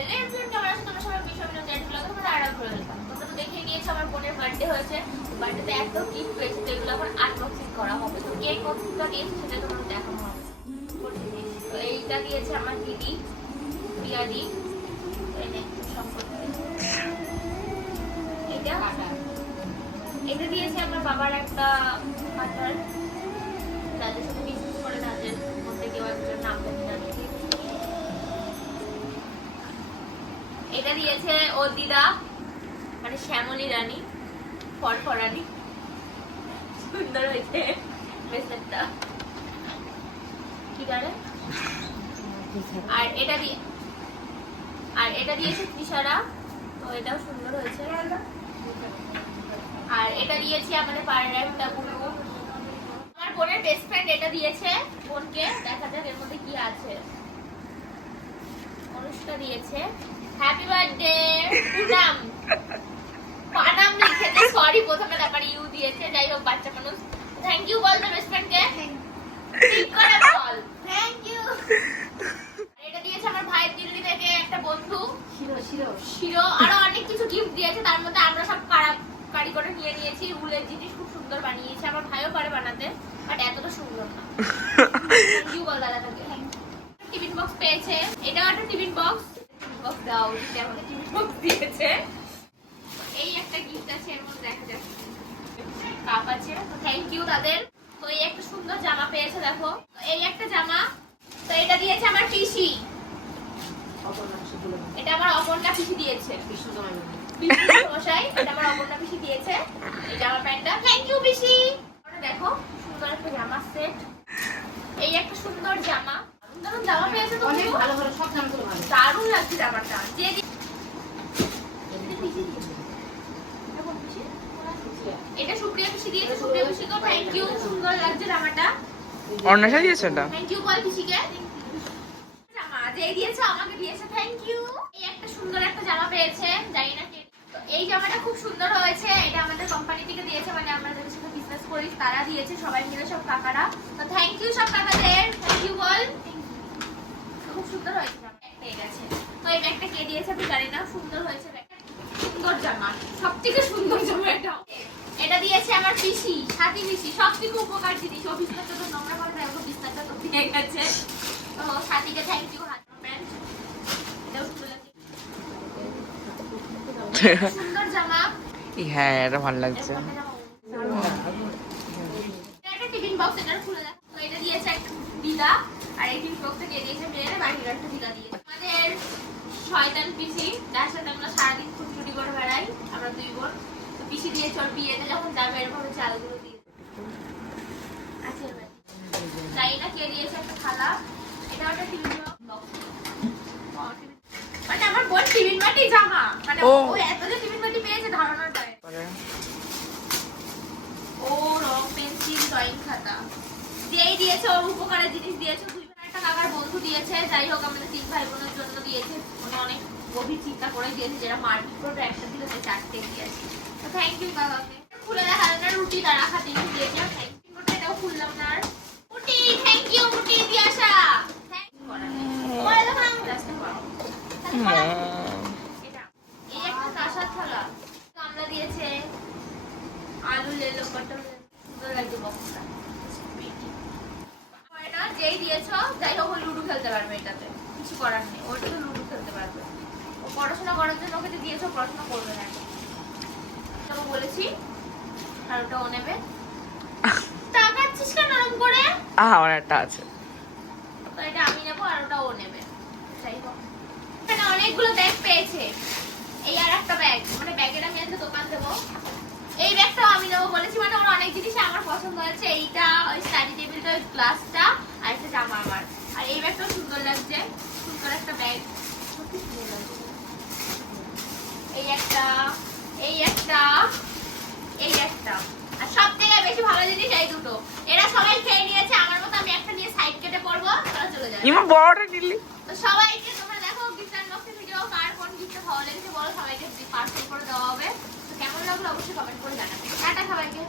তোমরা সবাই ব্লগে তোমাদের আড়াল করে দিলাম তোমরা তো দেখেই নিয়েছো আমার বোনের বার্থডে হয়েছে বার্থডেতে এত গিফট পেয়েছে তো এগুলো এখন করা হবে তো সেটা তোমাদের দেখানো হবে এইটা দিয়েছে আমার দিদি পিয়াদি এটা এটা দিয়েছে আমার বাবার একটা পার্টনার যাদের সাথে বিজনেস করে তাদের মধ্যে কেউ একজন নাম এটা দিয়েছে ও দিদা মানে শ্যামলী রানী ফরফরানি সুন্দর হয়েছে ব্রেসলেটটা ঠিক আছে আর এটা দিয়ে, আর এটা দিয়েছে তৃষারা। তো এটাও সুন্দর হয়েছে। আর এটা দিয়েছি আমাদের পাড়ার একটা আমার বোনের বেস্ট ফ্রেন্ড এটা দিয়েছে বোনকে। দেখা যাক এর মধ্যে কি আছে। অনুষ্কা দিয়েছে। Happy birthday Poonam. পানাম লিখেছে সরি প্রথমে তারপর ইউ দিয়েছে যাই হোক বাচ্চা মানুষ। থ্যাংক ইউ বল তোর বেস্ট ফ্রেন্ডকে ঠিক করে বল। থ্যাংক ইউ এটা দিয়েছে আমার ভাই দিল্লি থেকে একটা বন্ধু। শিরো শিরো। শিরো আরও অনেক কিছু গিফট দিয়েছে তার মধ্যে আমরা সব কারা কারি করে নিয়ে নিয়েছি। উলের জিনিস খুব সুন্দর বানিয়েছে আমার ভাইও পারে বানাতে বাট এতটা সুন্দর না। ইউ বল দাদাটাকে টিফিন বক্স পেয়েছে। এটাও একটা টিফিন বক্স। টিফিন বক্স দাও আমাকে টিফিন বক্স দিয়েছে। এই একটা গিফট আছে এর মধ্যে দেখা যাচ্ছে কাপ আছে। তো থ্যাংক ইউ তাদের। তো এই একটা সুন্দর জামা পেয়েছে দেখো। এই একটা জামা তো এটা দিয়েছে আমার পিসি। এটা আমার অপর্ণা পিসি দিয়েছে। মশাই এটা আমার অপর্ণা পিসি দিয়েছে এই জামা প্যান্টটা থ্যাংক ইউ পিসি ওটা দেখো সুন্দর একটা জামা সেট এই একটা সুন্দর জামা দারুণ জামা পেয়েছে তো অনেক পুরো। ভালো ভালো সব জামাগুলো ভালো দারুণ লাগছে জামাটা যে দি- এটা সুপ্রিয়া পিসি দিয়েছে সুপ্রিয়া থ্যাংক ইউ সুন্দর লাগছে জামাটা অর্ণাশা দিয়েছে এটা? থ্যাংক ইউ বল পিসিকে। জামা যে দিয়েছে আমাকে দিয়েছে থ্যাংক ইউ এই একটা সুন্দর একটা জামা পেয়েছে জানি না তো এই জামাটা খুব সুন্দর হয়েছে এটা আমাদের কোম্পানি থেকে দিয়েছে মানে আমরা যাদের সাথে বিজনেস করি তারা দিয়েছে সবাই মিলে সব কাকারা। তো থ্যাংক ইউ সব কাকাদের থ্যাংক ইউ বল খুব সুন্দর হয়েছে জামা পেয়ে গেছে তো এই ব্যাগটা কে দিয়েছে আমি জানি না সুন্দর হয়েছে ব্যাগটা সুন্দর জামা সব থেকে সুন্দর জামা এটা আমার পিসি সাথী পিসি সব থেকে উপকার জিনিস ও বিস্তারটা তো নোংরা করে ওকে বিস্তারটা তো দিয়ে গেছে। তো সাথীকে থ্যাংক ইউ সুন্দর জামা। হ্যাঁ এটা ভালো লাগছে। এটা একটা টিফিন বক্স এটা খুলে দেখো। এটা দিয়েছে এক দিদা আর এই টিফিন বক্সটা দিয়ে দিয়েছে মেয়ের বাকির একটা দিদা আমাদের শয়তান পিসি তার সাথে আমরা সারাদিন ছুটি করে বেড়াই। পিসি বিয়েতে যখন যাবে এরকম চালগুলো দিয়ে আছে এবার। কে দিয়েছে? একটা থালা। এটা একটা টিফিন মানে আমার বোন টিফিন বাটি জামা। মানে ও। ও এত যে টিফিন বাটি পেয়েছে ধারণার বাইরে ও রং পেন্সিল ড্রয়িং খাতা। যেই দিয়েছে ওর উপকারের জিনিস দিয়েছে। দুই একটা কাকার বন্ধু দিয়েছে। যাই হোক আমাদের তিন ভাই বোনের জন্য দিয়েছে। অনেক গভীর চিন্তা করে দিয়েছে যেটা মার্কেট করে একটা দিলে চারটে দিয়েছে। তো থ্যাংক ইউ কাকাকে খুলে দেখা যায় না রুটি তার রাখা জিনিস দিয়েছে থ্যাংক ইউ কোটা এটাও খুললাম না আর মুটি থ্যাংক ইউ মুটি দিয়ে আসা। থ্যাংক ইউ করার নেই। তোমার যখন আমি ব্যস্ত করো। তাহলে করার নেই। এটা। এই একটা কাঁসার থালা। গামলা দিয়েছে। আলু লেলো পটল সুন্দর লাগছে বক্সটা। যেই দিয়েছ যাই হোক লুডো খেলতে পারবে এটাতে। কিছু করার নেই। ওটা তো লুডো খেলতে পারবে। পড়াশোনা করার জন্য ওকে যে দিয়েছ? পড়াশোনা করবে না। তোকে বলেছি আর ওটা ও নেবে। তাকাচ্ছিস কেন নরম করে? আহ আমার একটা আছে। তো এটা আমি নেব আর ওটা ও নেবে। হোক। এখানে অনেকগুলো ব্যাগ পেয়েছে। এই আর একটা ব্যাগ মানে ব্যাগের আমি দোকান দেবো। এই ব্যাগটাও আমি নেব বলেছি মানে ওর অনেক জিনিস আমার পছন্দ হয়েছে। এইটা ওই স্টাডি টেবিলটা ওই গ্লাসটা আর একটা জামা আমার। আর এই ব্যাগটাও সুন্দর লাগছে। সুন্দর একটা ব্যাগ সত্যি সুন্দর লাগছে। এই একটা এই একটা এই একটা। আর সব থেকে বেশি ভালো জিনিস এই দুটো। এরা সবাই খেয়ে নিয়েছে আমার মতো আমি একটা নিয়ে সাইড কেটে পড়ব তারা চলে যাবে। ইমা বড়টা নিলি। তো সবাইকে তোমরা দেখো গিফট আনবক্সিং ভিডিও কার কোন গিফটটা ভালো লেগেছে বলো সবাইকে পার্সেল করে দেওয়া হবে। তো কেমন লাগল অবশ্যই কমেন্ট করে জানাবে। টাটা সবাইকে।